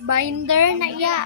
Binder na iya.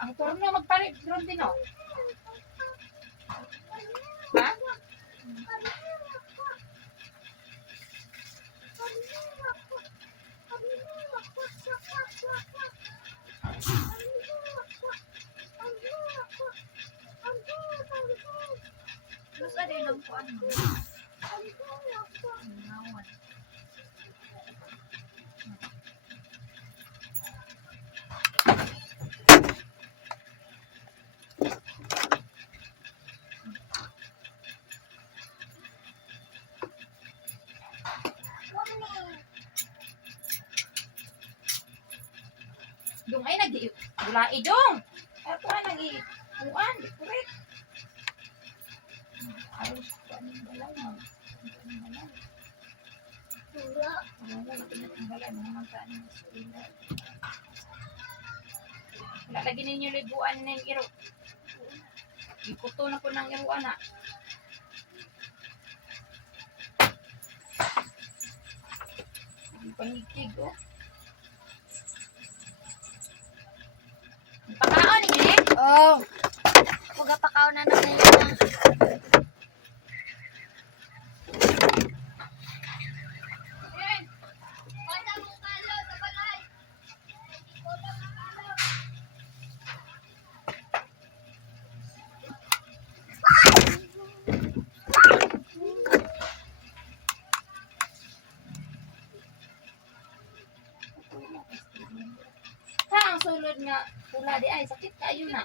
Ang turno magpalit drone din oh. Ha? Terus ada yang kuan. Dung ay nag-bulai dong. Ato ay nag-uan, correct. Ayos ko ang balay mo. Wala lagi ninyo liguan ng iro. Ikuto na po ng iruan na. Ang pangigig oh. Pakaon ni eh? Oh. Huwag pakaw na na ngayon. Ang sulod nga pula di ay sakit kayo na.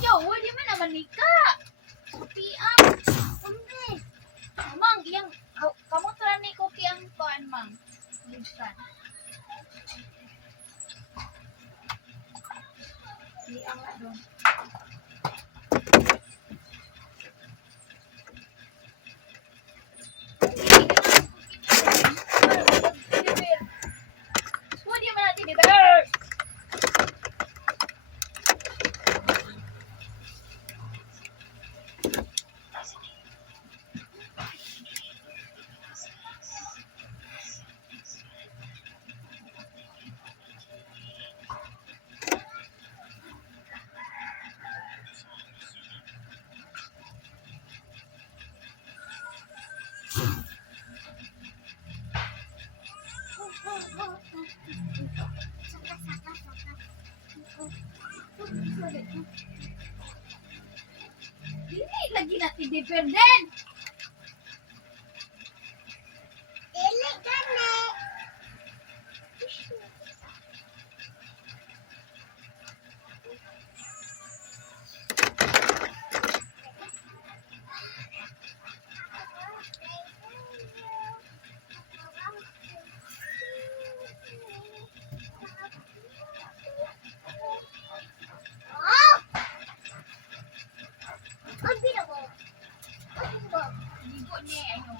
Yo, wala man naman nika. Kopi ang kundi. Mang, yang kamu tra ni kopi ang kuan mang. Minsan. ang doon. Pwede man natin dito. Dili lagi natin dependen. Dili gani. Ligo niya ano.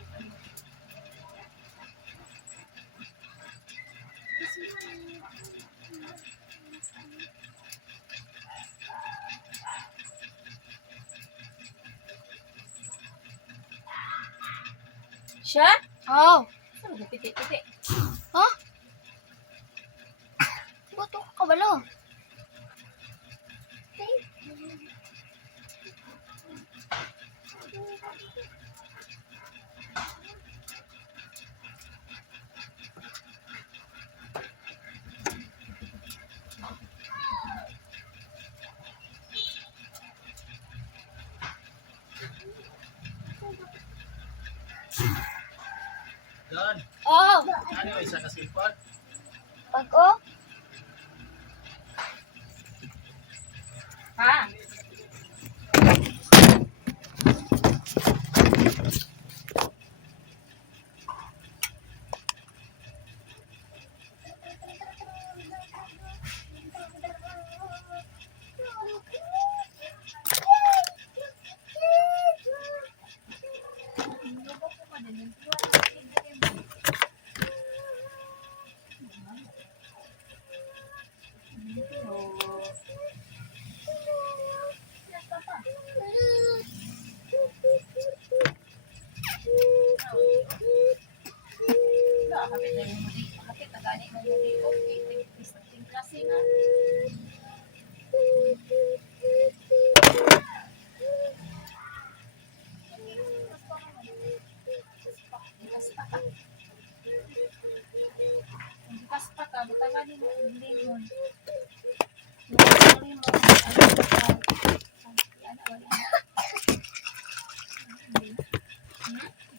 Siya? Oh. Saan piti-piti? Ha? Ba't ako kabalo? Don, Oh. ano isa ka cellphone? Pag oh. Ha?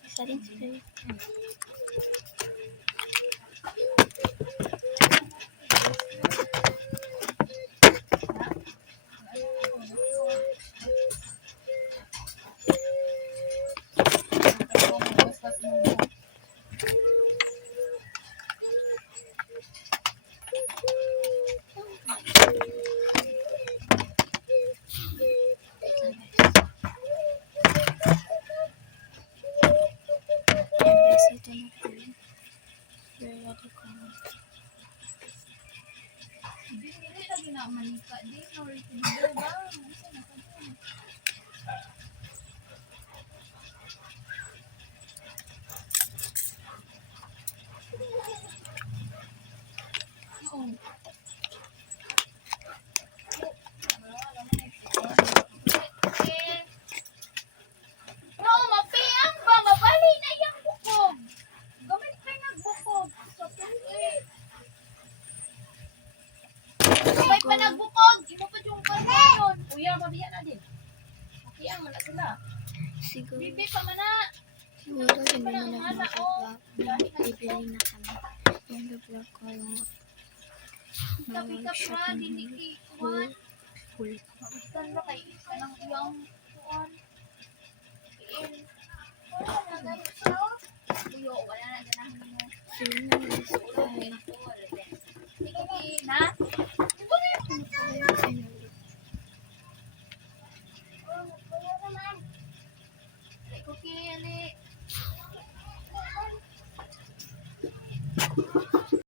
Isa rin sila. Siguro, Bibi pa man na. siguro hindi na nag-vlog. Bibili na kami. Yung vlog ko yung Tapi ka pa, diniki kuhan. full. Mabitan ba kay isa ng iyang kuhan. Iin. Wala na ganun sa. Uyo, wala na ganahan mo. Sino na gusto tayo? Sige, na.